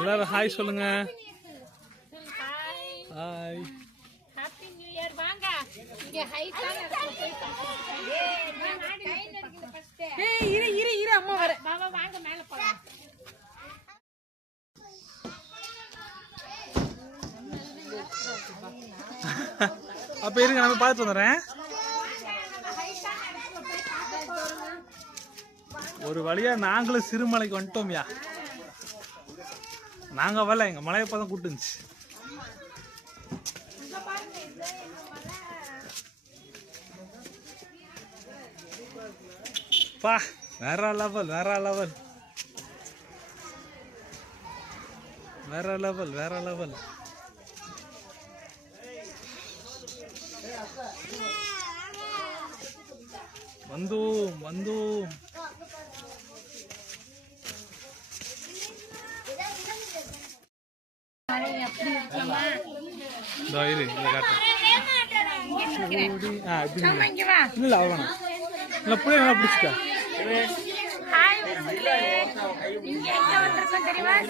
எல்லாரும் ஹாய் சொல்லுங்க. Hi. Happy new year. வாங்க இங்க ஹைட்டா இரு அம்மா வர. பாபா வாங்க மேல போலாம். அப்ப இருங்க நம்ம பார்த்து வந்துடுறேன். ஒரு வழியா நாங்களும் சிறுமலைக்கு வந்துட்டோம்யா. நாங்க வரல, எங்க மலையை தான் கூட்டுச்சு. பா வேற லெவல் வேற லெவல் வேற லெவல் வேற லெவல். வந்தோம் வந்தோம்.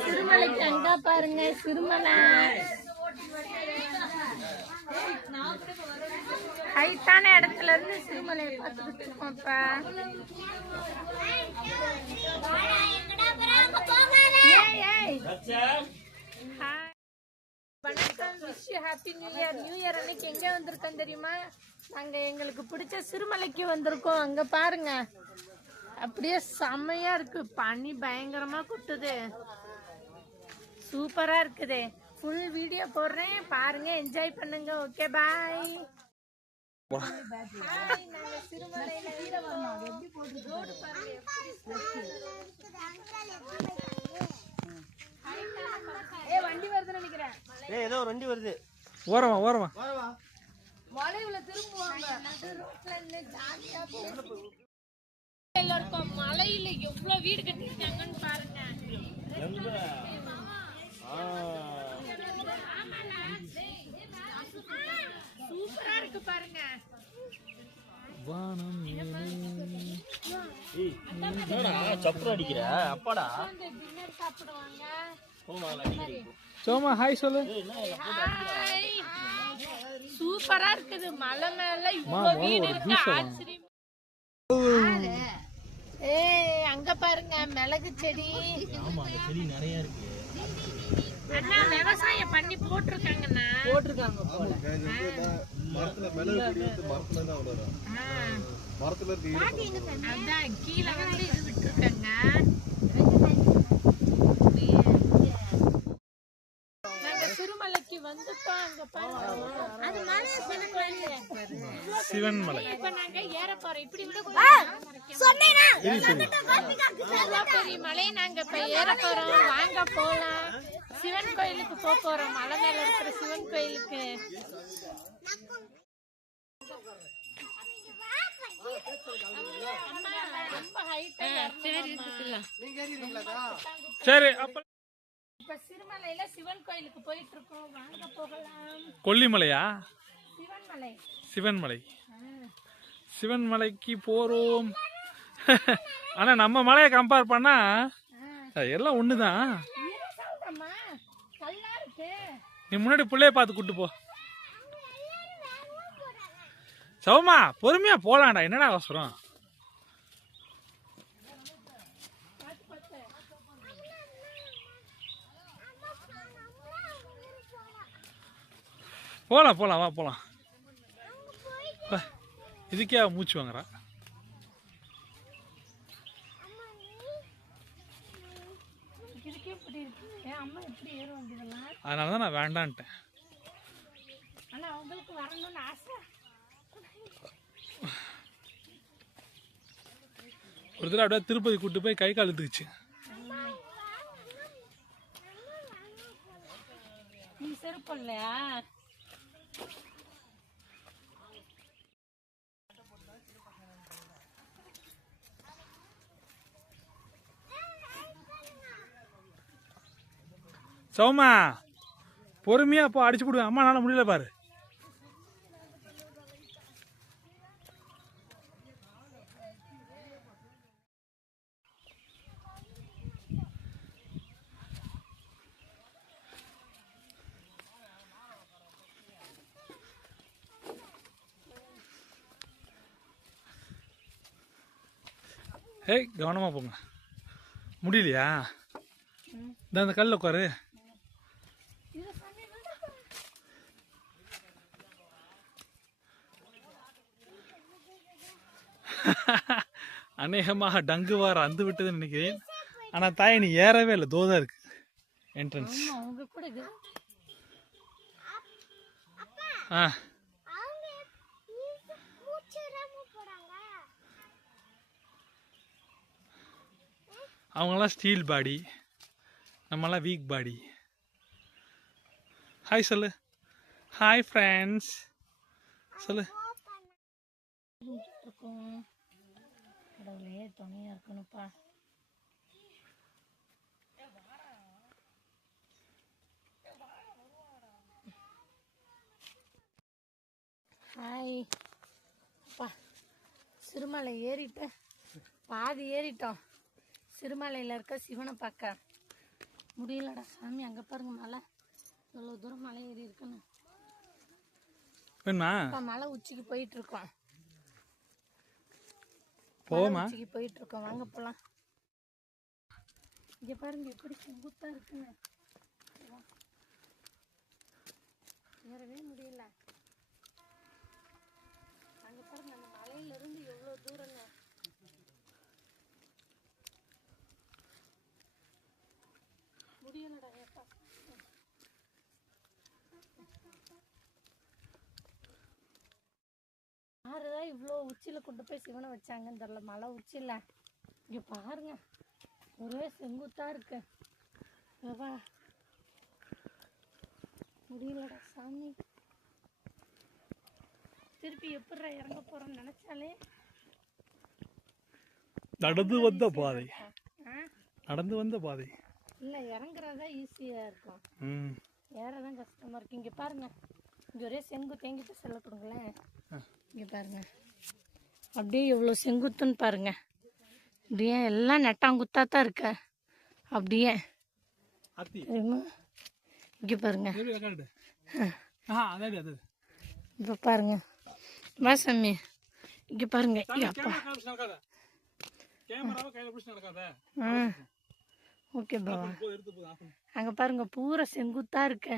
சிறுமலைக்கு அங்க பாருங்க, சிறுமலை ஹைட்டான இடத்துல இருந்து சிறுமலையை பார்த்துக்கிட்டு இருக்கோம். வணக்கம், wish happy new year. New year அன்னைக்கு எங்க வந்திருக்கோம் தெரியுமா? நாங்க எங்களுக்கு பிடிச்ச சிறுமலைக்கு வந்திருக்கோம். அங்க பாருங்க, அப்படியே செம்மையா இருக்கு. பனி பயங்கரமா கொட்டுது, சூப்பரா இருக்குது. ஃபுல் வீடியோ போடுறேன், பாருங்க, என்ஜாய் பண்ணுங்க. ஓகே, பாய். நாங்க சிறுமலையில வண்டி வருதுன்னு நினைக்கிறேன். ஏதோ ஒரு வண்டி வருது. ஓரமா ஓரமா மலையில திரும்புவாங்க. எல்லாருக்கும் மலையில எவ்வளவு வீடு கட்டிருக்காங்கன்னு பாருங்க. சூப்பரா இருக்கு பாருங்க. சப்புரம் அடிக்கிற அப்பாடா. சாப்பிடுவாங்க. சோமா ஹாய் சொல்லு. சூப்பரா இருக்குது. மலை மேல இவ்வளவு வீடு இருக்கு. ஆச்சரியம். அங்க பாருங்க மிளகு செடி. ஆமா, அந்த செடி நிறைய இருக்கு. அண்ணா விவசாயம் பண்ணி போட்டிருக்காங்கண்ணா. போல மரத்துல மிளகு செடி வந்து மரத்துல தான் வளரும். மரத்துல இருக்கு. அதான் கீழே வந்து இது விட்டுருக்காங்க. சிறுமலைக்கு வந்துட்டோம். அங்க பாருங்க, அது மலை சிவன் மலை. இப்ப நாங்க ஏற போறோம். இப்படி விட பெரிய மலை நாங்க இப்ப ஏற போறோம். வாங்க போலாம். சிவன் கோயிலுக்கு போறோம். மலை மேல இருக்கிற சிவன் கோயிலுக்கு. சரி, அப்ப இப்ப சிறுமலையில சிவன் கோயிலுக்கு போயிட்டு இருக்கோம். வாங்க போகலாம். கொல்லிமலையா? சிவன்மலை. சிவன்மலை. சிவன்மலைக்கு போறோம். ஆனா நம்ம மலையை கம்பேர் பண்ணா எல்லாம் ஒண்ணுதான். நீ முன்னாடி பிள்ளைய பார்த்து கூட்டு போ. சௌமா பொறுமையா போலாம்டா, என்னடா அவசரம்? போலாம் போலாம், வா போலாம். இதுக்கே மூச்சு வாங்குறா. அதனாலதான் நான் வேண்டான்ட்டேன். ஒரு தடவை அப்படியே திருப்பதி கூட்டு போய் கை கால் இழுத்துக்குச்சு. நீ செருப்பு இல்லையா? சௌமா பொறுமையா போ, அடிச்சு போடுவேன். அம்மா நாள முடியல பாரு. ஏய் கவனமாக போங்க. முடியலையா? இந்த அந்த கல்லில் உட்காரு. அநேகமாக டங்கு வார அந்து விட்டதுன்னு நினைக்கிறேன். ஆனால் தாய் நீ ஏறவே இல்லை, தோதா இருக்கு என்ட்ரன்ஸ். அவங்க கூட ஆ அவங்களாம் ஸ்டீல் பாடி, நம்மளாம் வீக் பாடி. ஹாய் சொல்லு. ஹாய் ஃப்ரெண்ட்ஸ் சொல்லு. கடவுளே துணையா இருக்கணும்ப்பா. ஹாய் அப்பா, சிறுமலை ஏறிட்டேன், பாதி ஏறிட்டோம். சிறுமலையில் இருக்க சிவனை பார்க்க முடியலடா சாமி. அங்கே பாருங்க மலை, எவ்வளோ தூரம் மலை ஏறி இருக்குன்னு. இப்போ மலை உச்சிக்கு போயிட்டு இருக்கோம். போமா உச்சிக்கு போயிட்டு இருக்கோம், வாங்க போகலாம். இங்கே பாருங்க எப்படி செங்குத்தா இருக்குன்னு, ஏறவே முடியல. அங்கே பாருங்க அந்த மலையிலிருந்து எவ்வளோ தூரங்க. முடியலடா ஏப்பா. யாருதான் இவ்வளோ உச்சியில் கொண்டு போய் சிவனை வச்சாங்கன்னு தெரியல, மலை உச்சியில். இங்கே பாருங்க ஒரே செங்குத்தா இருக்கு. ஏவா முடியலடா சாமி. திருப்பி எப்படி இறங்க போறோம்னு நினைச்சாலே நடந்து வந்த பாதை, நடந்து வந்த பாதை இல்லை, இறங்குறதா ஈஸியாக இருக்கும், ஏறதான் கஷ்டமா இருக்கு. இங்கே பாருங்க, இங்கே ஒரே செங்கு தேங்கிட்டு செல்ல கொடுங்களேன். இங்கே பாருங்க அப்படியே எவ்வளோ செங்குத்துன்னு பாருங்க. அப்படியே எல்லாம் நெட்டாங்குத்தா தான் இருக்கு. அப்படியே தெரியுமா? இங்கே பாருங்க, இப்போ பாருங்க வா சாமி. இங்கே பாருங்க அப்பா. ஓகே பாவா. அங்கே பாருங்க பூரா செங்குத்தா இருக்கு,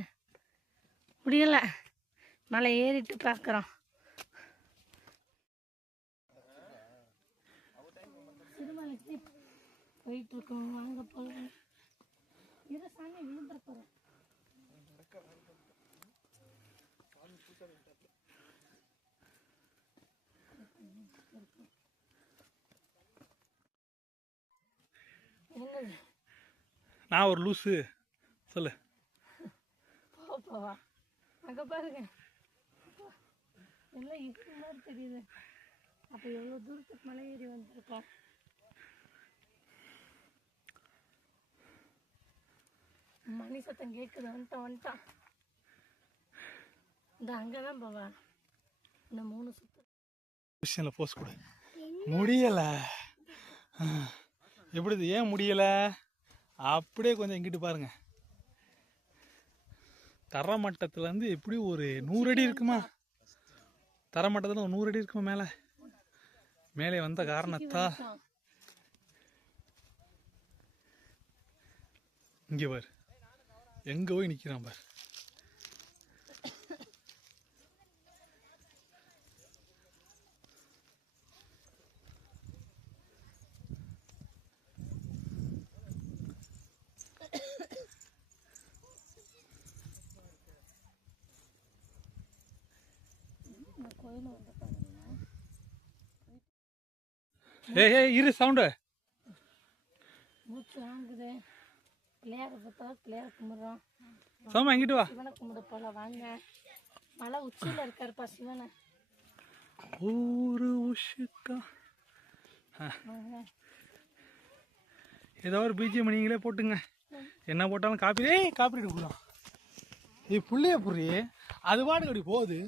முடியல. மலை ஏறிட்டு பார்க்குறோம். சிறுமலைக்கு போயிட்டு இருக்கோம், வாங்க போகலாம். இரு சாமி, விழுந்துட போகிறோம். நான் ஒரு லூஸு சொல்லு. போவா அங்கே பாருங்க எல்லாம் இது மாதிரி தெரியுது. அப்போ எவ்வளோ தூரத்துக்கு மலை ஏறி வந்திருக்கோம். மணி சத்தம் கேட்குது, வந்துட்டான். இந்த அங்கே தான் போவா. இந்த 3 சுத்தம் போஸ்ட் கொடு. முடியல. எப்படி இது ஏன் முடியல? அப்படியே கொஞ்சம் இங்கிட்டு பாருங்க. தரமட்டத்துலேருந்து எப்படி ஒரு 100 அடி இருக்குமா? தரமட்டத்தில் ஒரு 100 அடி இருக்குமா மேலே? மேலே வந்த காரணத்தா இங்கே பார், எங்கே போய் நிற்கிறான் பார். ஏய் இரு சவுண்டு. மூச்சு வாங்குது. பிள்ளையார பார்த்தா பிள்ளையார கும்பிட்றோம். சாமா எங்கிட்டு வா. சிவனை கும்பிட போல வாங்க. மலை உச்சியில் இருக்காருப்பா சிவனை. ஒரு உஷிக்கா ஏதோ ஒரு பிஜிஎம் நீங்களே போட்டுங்க. என்ன போட்டாலும் காப்பி கொடுக்கலாம். இது புள்ளைய புரி அது பாட்டுக்கு அப்படி போகுது.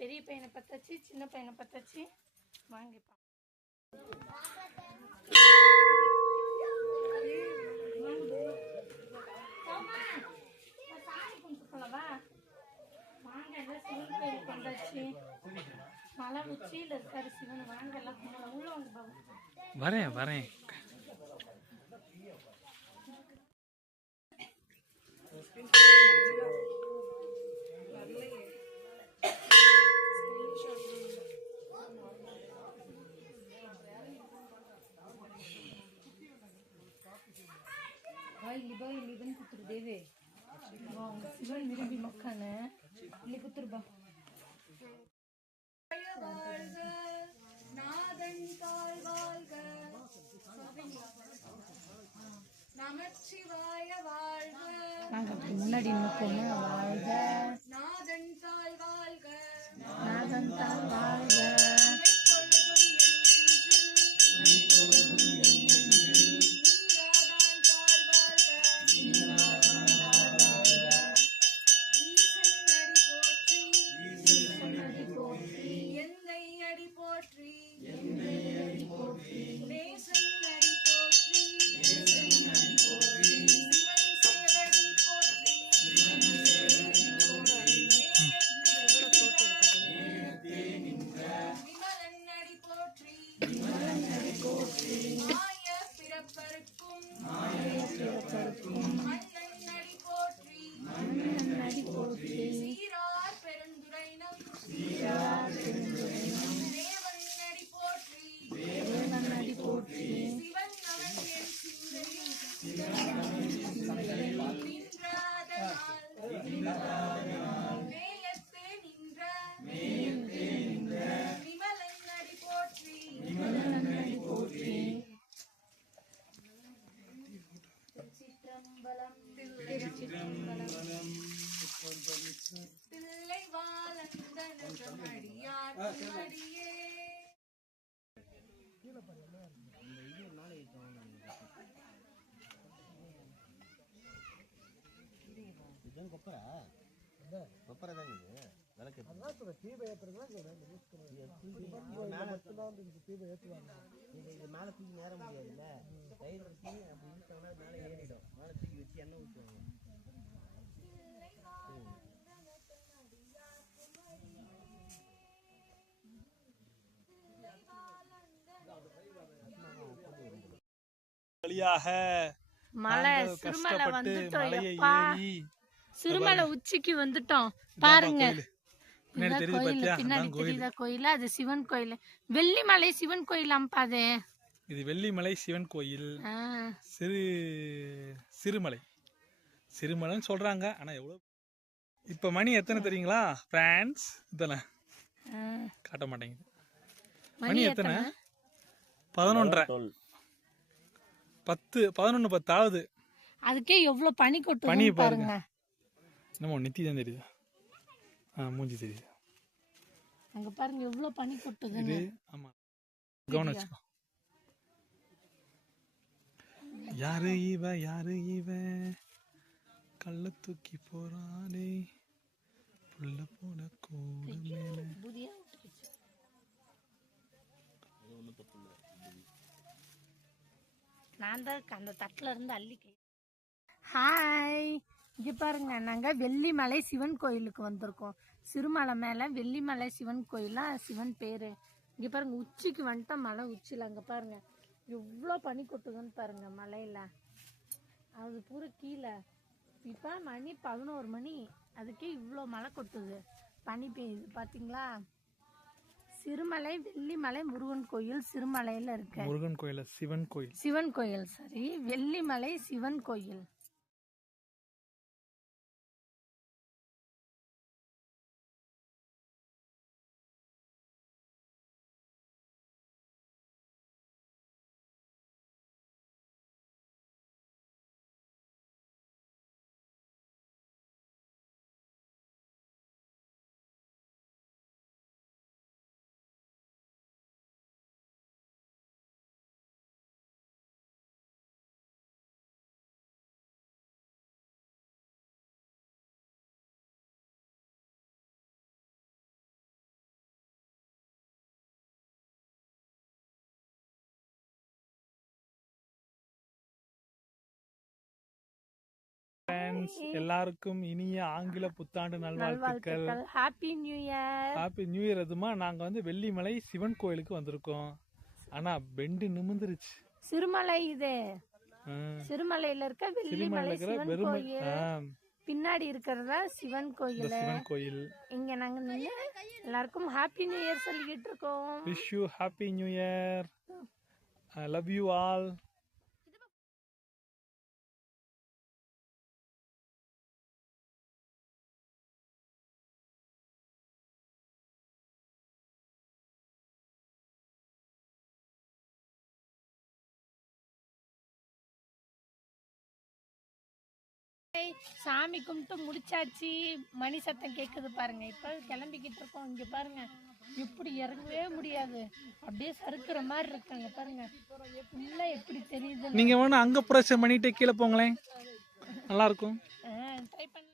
பெரிய பையனை பத்தாச்சு, சின்ன பையனை பத்தாச்சு. வாங்கப்பா. வாங்க எல்லாம் சிவன் கோயிலுக்கு வந்தாச்சு. மலை உச்சியில் இருக்காரு சிவன். வாங்க எல்லாம் கும்பலாம். உள்ள வாங்க பாபு. வரேன் வரேன். ಇಲ್ಲಿ ಬಂದು ಕೂತ್ರು ದೇವಿ. ಶಿವನ್ ವಿರುಂಬಿ ಮಕ್ಕನ ಇಲ್ಲಿ ಕೂತ್ರು ಬಾ. நமச்சிவாய வாழ்க. முன்னாடி நிற்கணும். வாழ்க நாதன் தாள் வாழ்க. நாதன் தாள் வாழ்க. பிள்ளை வாழந்தனமடியார் மடியே. இதுதான் கொப்பரை. கொப்பரை தாங்க இது. விளக்கு இது மேலே தூக்கி நேர முடியாதுல்ல. கயிறு வச்சு அப்படி இழுத்தாங்கன்னா மேலே ஏறிடும். மேலே தூக்கி வச்சு எண்ணெய் ஊற்றுவாங்க. வழியாக மலை நாங்கள் சிறுமலை கஷ்டப்பட்டு வந்துட்டோம். மலையை எப்பா ஏறி சிறுமலை உச்சிக்கு வந்துட்டோம். இதாப்பா பாருங்க. கோயிலு. பின்னாடி இதான் தெரியுது கோயில். பாத்தியா? பின்னாடி அதான் கோயில். தெரியுதா கோயில்? அது சிவன் கோயில். வெள்ளிமலை சிவன் கோயிலாம்பா அது. இது வெள்ளிமலை சிவன் கோயில். ஆ. சிறுமலை சிறுமலைன்னு சொல்றாங்க. ஆனா எவ்வளவு இப்ப மணி எத்தனை தெரியுங்களா ஃப்ரெண்ட்ஸ்? இத்தனை ஆ. காட்ட மாட்டேங்குது. மணி மணி எத்தனை? எத்தனை? 11:30. 11:10 ஆகுது. அதுக்கே எவ்வளவு பனி பனி கொட்டுதுன்னு பாருங்க. பாருங்க. என்னமோ நெத்தி தான் தெரியுது. மூஞ்சி தெரியுது. அங்க பாருங்க எவ்வளவு பனி இது கொட்டுதுன்னு. ஆமா, கவனம் வச்சுக்கோ. யாரு இவ கள்ள தூக்கி போறானே புள்ள போன கூடு மேல. புதியா விட்டுருச்சு. நான் தான் அந்த தட்டுல இருந்து அள்ளிக்க. ஹாய், இங்க பாருங்க, நாங்க வெள்ளிமலை சிவன் கோயிலுக்கு வந்திருக்கோம். சிறுமலை மேல வெள்ளிமலை சிவன் கோயிலா சிவன் பேரு. இங்க பாருங்க உச்சிக்கு வந்துட்டோம். மலை உச்சியில அங்க பாருங்க எவ்வளோ பனி கொட்டுதுன்னு பாருங்க மலையில. அது பூரா கீழே. இப்போ மணி 11 மணி, அதுக்கே இவ்வளோ மழை கொட்டுது, பனி பெய்யுது. பார்த்தீங்களா? சிறுமலை வெள்ளிமலை முருகன் கோயில் சிறுமலையில் இருக்கு. முருகன் கோயில், சிவன் கோயில். சிவன் கோயில், சரி. வெள்ளிமலை சிவன் கோயில். ஃப்ரெண்ட்ஸ் எல்லாருக்கும் இனிய ஆங்கில புத்தாண்டு நல்வாழ்த்துக்கள். Happy new year. Happy new year. அதுமா நாங்க வந்து வெள்ளிமலை சிவன் கோயிலுக்கு வந்திருக்கோம். ஆனா பெண்டு நிமிந்துருச்சு. சிறுமலை இது சிறுமலையில இருக்க வெள்ளிமலை சிவன் கோயில். பின்னாடி இருக்கிறதா சிவன் கோயில். சிவன் கோயில். இங்க நாங்க நின்று எல்லாருக்கும் ஹாப்பி நியூ இயர் சொல்லிக்கிட்டு இருக்கோம். Wish you happy new year. I love you all. சாமி கும்பிட்டு முடிச்சாச்சு. மணி சத்தம் கேக்குது பாருங்க. இப்ப கிளம்பிக்கிட்டு இருக்கோம். இங்க பாருங்க எப்படி இறங்கவே முடியாது. அப்படியே சறுக்குற மாதிரி இருக்காங்க பாருங்க. உள்ள எப்படி தெரியுது. நீங்க வேணா அங்க புரட்சி பண்ணிட்டு கீழே போங்களேன், நல்லா இருக்கும். ட்ரை பண்ணலாம்.